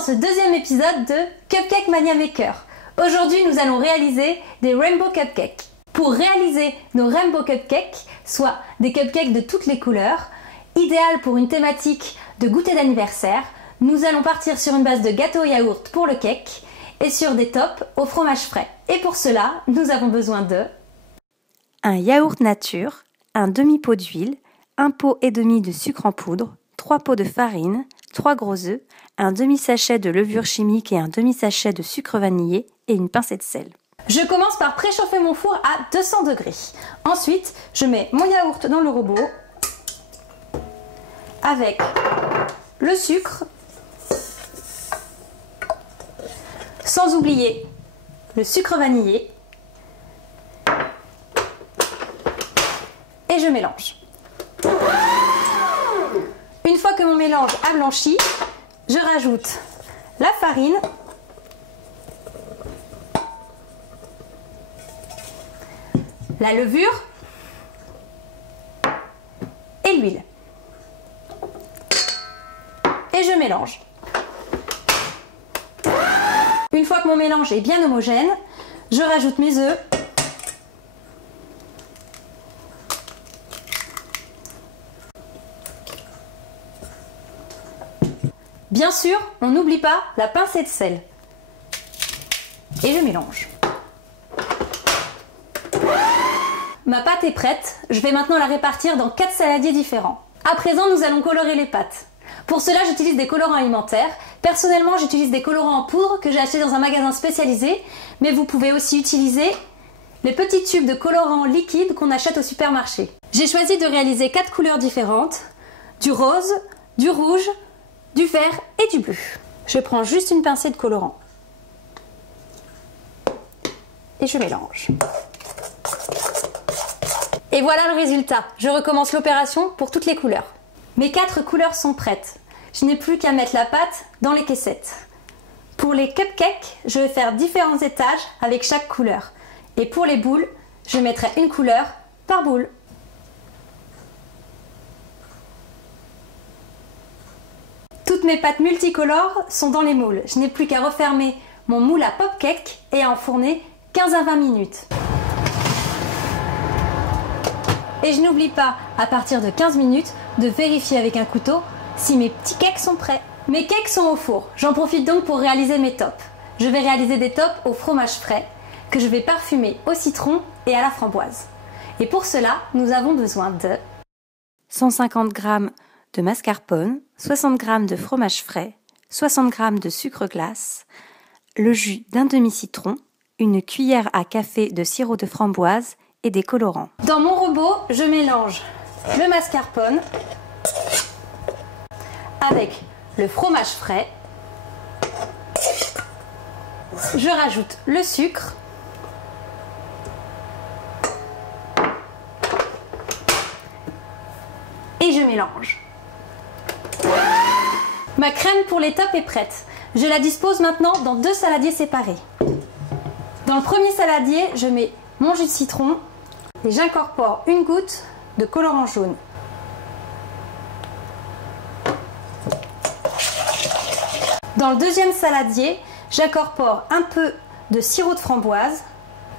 dans ce deuxième épisode de Cupcake Mania Maker. Aujourd'hui, nous allons réaliser des Rainbow Cupcakes. Pour réaliser nos Rainbow Cupcakes, soit des cupcakes de toutes les couleurs, idéal pour une thématique de goûter d'anniversaire, nous allons partir sur une base de gâteau yaourt pour le cake et sur des tops au fromage frais. Et pour cela, nous avons besoin de un yaourt nature, un demi-pot d'huile, un pot et demi de sucre en poudre, 3 pots de farine, 3 gros œufs, un demi-sachet de levure chimique et un demi-sachet de sucre vanillé et une pincée de sel. Je commence par préchauffer mon four à 200 degrés. Ensuite, je mets mon yaourt dans le robot avec le sucre, sans oublier le sucre vanillé, et je mélange. Une fois que mon mélange a blanchi, je rajoute la farine, la levure et l'huile. Et je mélange. Une fois que mon mélange est bien homogène, je rajoute mes œufs. Bien sûr, on n'oublie pas la pincée de sel. Et je mélange. Ma pâte est prête, je vais maintenant la répartir dans 4 saladiers différents. À présent, nous allons colorer les pâtes. Pour cela, j'utilise des colorants alimentaires. Personnellement, j'utilise des colorants en poudre que j'ai achetés dans un magasin spécialisé, mais vous pouvez aussi utiliser les petits tubes de colorants liquides qu'on achète au supermarché. J'ai choisi de réaliser 4 couleurs différentes, du rose, du rouge, du vert et du bleu. Je prends juste une pincée de colorant et je mélange. Et voilà le résultat. Je recommence l'opération pour toutes les couleurs. Mes 4 couleurs sont prêtes. Je n'ai plus qu'à mettre la pâte dans les caissettes. Pour les cupcakes, je vais faire différents étages avec chaque couleur. Et pour les boules, je mettrai une couleur par boule. Toutes mes pâtes multicolores sont dans les moules. Je n'ai plus qu'à refermer mon moule à popcake et à enfourner 15 à 20 minutes. Et je n'oublie pas, à partir de 15 minutes, de vérifier avec un couteau si mes petits cakes sont prêts. Mes cakes sont au four. J'en profite donc pour réaliser mes tops. Je vais réaliser des tops au fromage frais que je vais parfumer au citron et à la framboise. Et pour cela, nous avons besoin de 150 g de mascarpone, 60 g de fromage frais, 60 g de sucre glace, le jus d'un demi-citron, une cuillère à café de sirop de framboise et des colorants. Dans mon robot, je mélange le mascarpone avec le fromage frais. Je rajoute le sucre. Et je mélange. Ma crème pour les tops est prête. Je la dispose maintenant dans 2 saladiers séparés. Dans le premier saladier, je mets mon jus de citron et j'incorpore une goutte de colorant jaune. Dans le deuxième saladier, j'incorpore un peu de sirop de framboise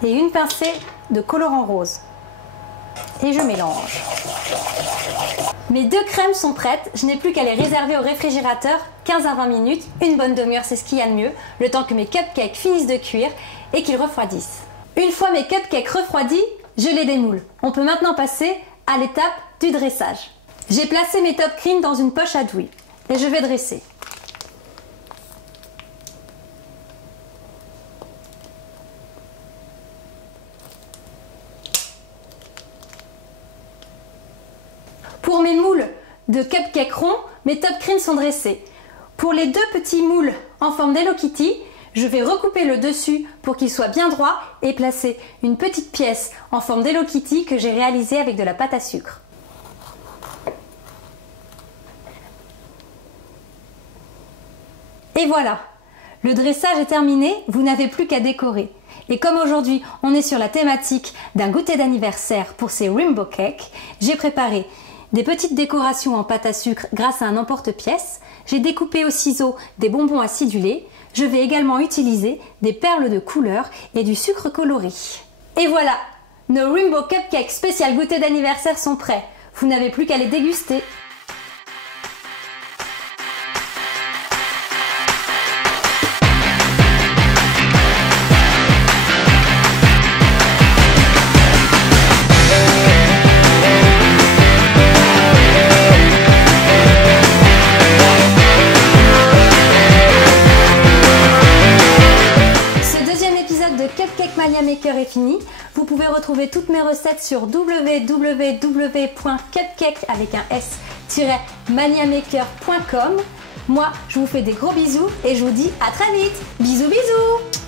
et une pincée de colorant rose. Et je mélange. Mes 2 crèmes sont prêtes, je n'ai plus qu'à les réserver au réfrigérateur 15 à 20 minutes, une bonne demi-heure, c'est ce qu'il y a de mieux, le temps que mes cupcakes finissent de cuire et qu'ils refroidissent. Une fois mes cupcakes refroidis, je les démoule. On peut maintenant passer à l'étape du dressage. J'ai placé mes top cream dans une poche à douille et je vais dresser. Pour mes moules de cupcake ronds, mes top cream sont dressés. Pour les 2 petits moules en forme d'Hello Kitty, je vais recouper le dessus pour qu'il soit bien droit et placer une petite pièce en forme d'Hello Kitty que j'ai réalisée avec de la pâte à sucre. Et voilà, le dressage est terminé, vous n'avez plus qu'à décorer. Et comme aujourd'hui on est sur la thématique d'un goûter d'anniversaire pour ces Rainbow Cakes, j'ai préparé des petites décorations en pâte à sucre grâce à un emporte-pièce. J'ai découpé au ciseau des bonbons acidulés. Je vais également utiliser des perles de couleur et du sucre coloré. Et voilà, nos Rainbow Cupcakes spécial goûter d'anniversaire sont prêts. Vous n'avez plus qu'à les déguster. Cupcake Mania Maker est fini. Vous pouvez retrouver toutes mes recettes sur www.cupcake avec un s-maniamaker.com. Moi, je vous fais des gros bisous et je vous dis à très vite. Bisous bisous.